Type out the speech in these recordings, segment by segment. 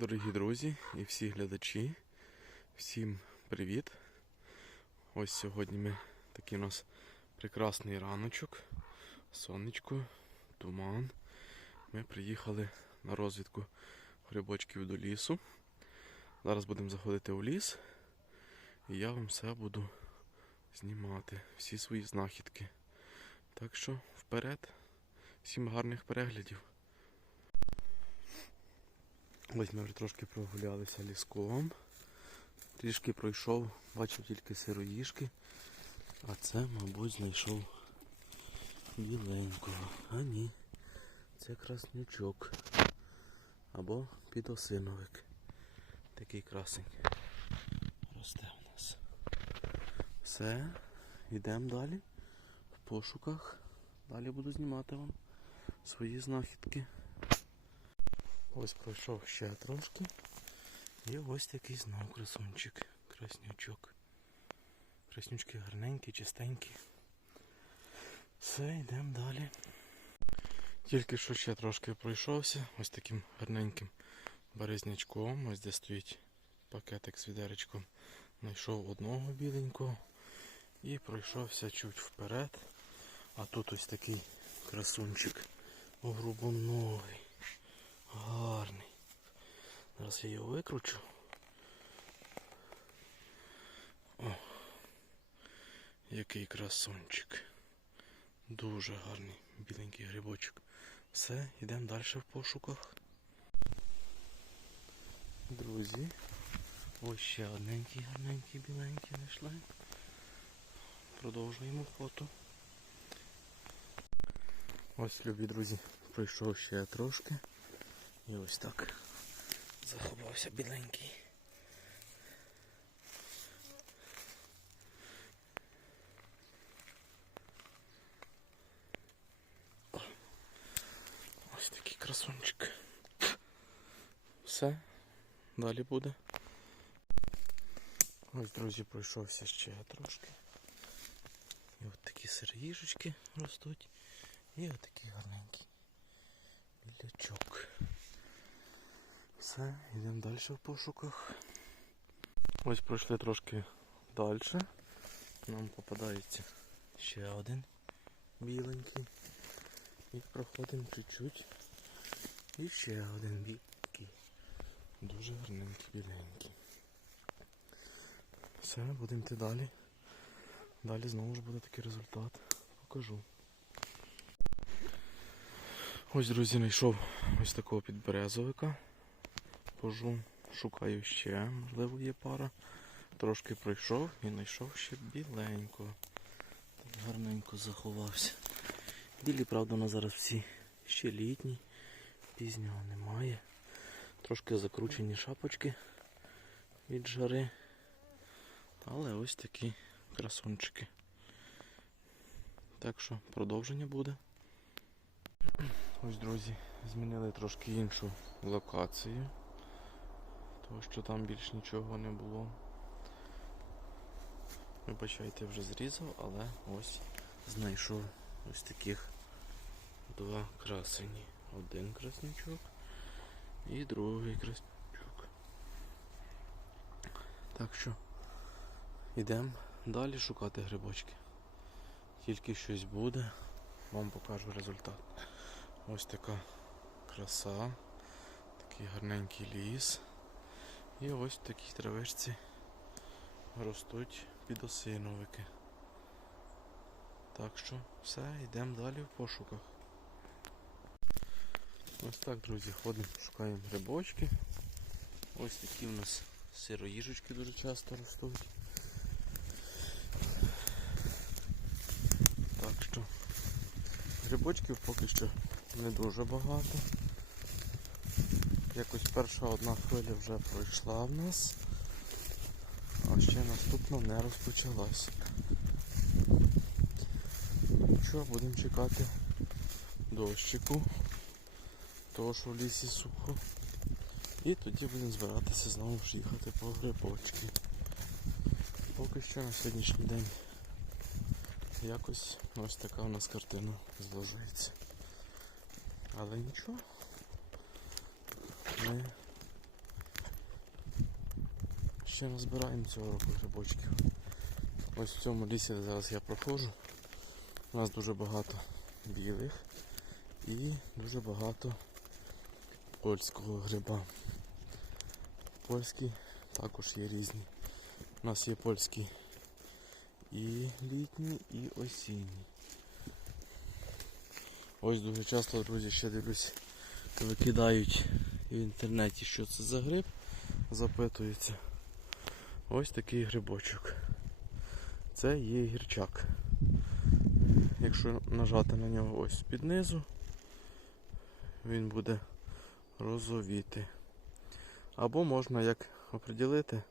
Дорогі друзі і всі глядачі, всім привіт! Ось сьогодні ми такий у нас прекрасний раночок, сонечко, туман. Ми приїхали на розвідку грибочків до лісу. Зараз будемо заходити у ліс, і я вам все буду знімати, всі свої знахідки. Так що вперед, всім гарних переглядів. Ось ми вже трошки прогулялися ліском. Трішки пройшов, бачив тільки сироїшки, а це, мабуть, знайшов біленького. А ні, це краснючок. Або підосиновик. Такий красень. Росте у нас. Все, йдемо далі. В пошуках. Далі буду знімати вам свої знахідки. Ось пройшов ще трошки. І ось такий знову красунчик. Краснючок. Краснючки гарненькі, чистенькі. Все, йдемо далі. Тільки що ще трошки пройшовся. Ось таким гарненьким березнячком. Ось де стоїть пакетик з відеречком. Знайшов одного біленького. І пройшовся чуть вперед. А тут ось такий красунчик грубоновий. Гарний. Зараз я його викручу. О, який красунчик. Дуже гарний біленький грибочок. Все, йдемо далі в пошуках. Друзі, ось ще одненький гарненький біленький знайшли. Продовжуємо фото. Ось, любі друзі, пройшов ще трошки. І ось так заховався біленький. Ось такий красунчик. Все, далі буде. Ось, друзі, пройшовся ще трошки. І от такі сироїжечки ростуть. І от такий гарненький білячок. Все, йдемо далі в пошуках. Ось пройшли трошки далі. Нам попадається ще один біленький. І проходимо чуть-чуть. І ще один біленький. Дуже гарненький біленький. Все, будемо йти далі. Далі знову ж буде такий результат. Покажу. Ось, друзі, знайшов ось такого підберезовика. Хожу, шукаю ще, можливо, є пара. Трошки пройшов і знайшов ще біленького. Так гарненько заховався. Білі, правда, на зараз всі ще літні, пізнього немає. Трошки закручені шапочки від жари. Але ось такі красунчики. Так що продовження буде. Ось, друзі, змінили трошки іншу локацію, тому що там більш нічого не було. Вибачайте, вже зрізав, але ось знайшов ось таких два красені. Один краснячок і другий краснячок. Так що йдемо далі шукати грибочки. Тільки щось буде, вам покажу результат. Ось така краса, такий гарненький ліс. І ось в такій травичці ростуть підосиновики. Так що все, йдемо далі в пошуках. Ось так, друзі, ходимо, шукаємо грибочки. Ось такі в нас сироїжечки дуже часто ростуть. Так що грибочків поки що не дуже багато. Якось перша одна хвиля вже пройшла в нас, а ще наступна не розпочалась. Що, будемо чекати дощику, того що в лісі сухо. І тоді будемо збиратися знову ж їхати по грибочки. Поки що на сьогоднішній день якось ось така у нас картина зложується. Але нічого. Ми ще назбираємо цього року грибочків. Ось в цьому лісі зараз я проходжу. У нас дуже багато білих і дуже багато польського гриба. Польські також є різні. У нас є польські і літні, і осінні. Ось дуже часто, друзі, ще дивлюсь, викидають в інтернеті, що це за гриб, запитуються. Ось такий грибочок. Це є гірчак. Якщо нажати на нього ось під низу, він буде розовіти. Або можна як оприділити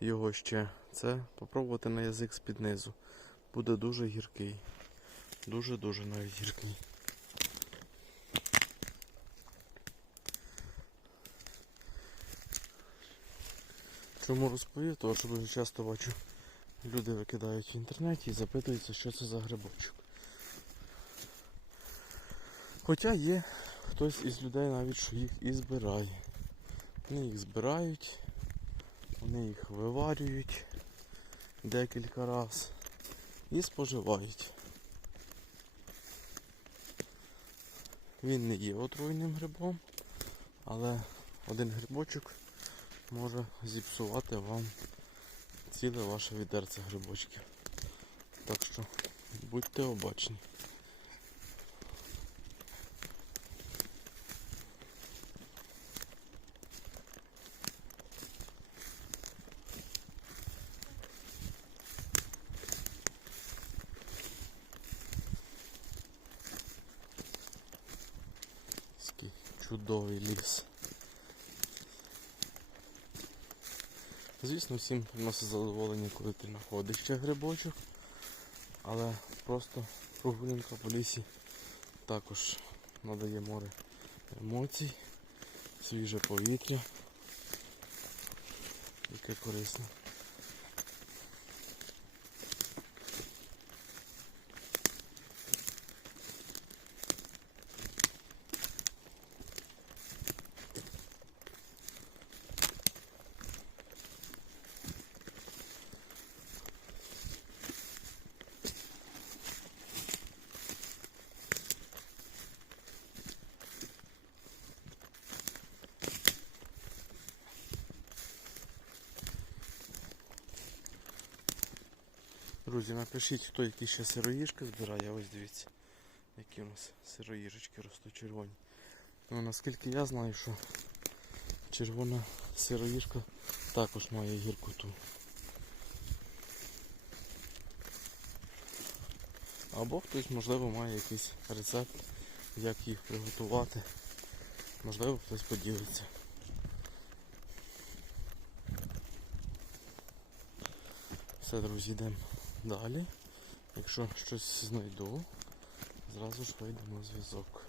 його ще, це попробувати на язик з-під низу. Буде дуже гіркий. Дуже-дуже навіть гіркий. Чому розповів? Тому що дуже часто бачу, люди викидають в інтернеті і запитуються, що це за грибочок. Хоча є хтось із людей навіть, що їх і збирає. Вони їх збирають, вони їх виварюють декілька разів і споживають. Він не є отруйним грибом, але один грибочок може зіпсувати вам ціле ваше відерце грибочків. Так що будьте обачні. Чудовий ліс. Звісно, всім приносить задоволення, коли ти знаходиш ще грибочок, але просто прогулянка по лісі також надає море емоцій, свіже повітря, яке корисне. Друзі, напишіть, хто які ще сироїжки збирає. Ось дивіться, які у нас сироїжечки ростуть червоні. Ну, наскільки я знаю, що червона сироїжка також має гіркоту. Або хтось, можливо, має якийсь рецепт, як їх приготувати. Можливо, хтось поділиться. Все, друзі, йдемо далі. Якщо щось знайду, зразу ж вийду на зв'язок.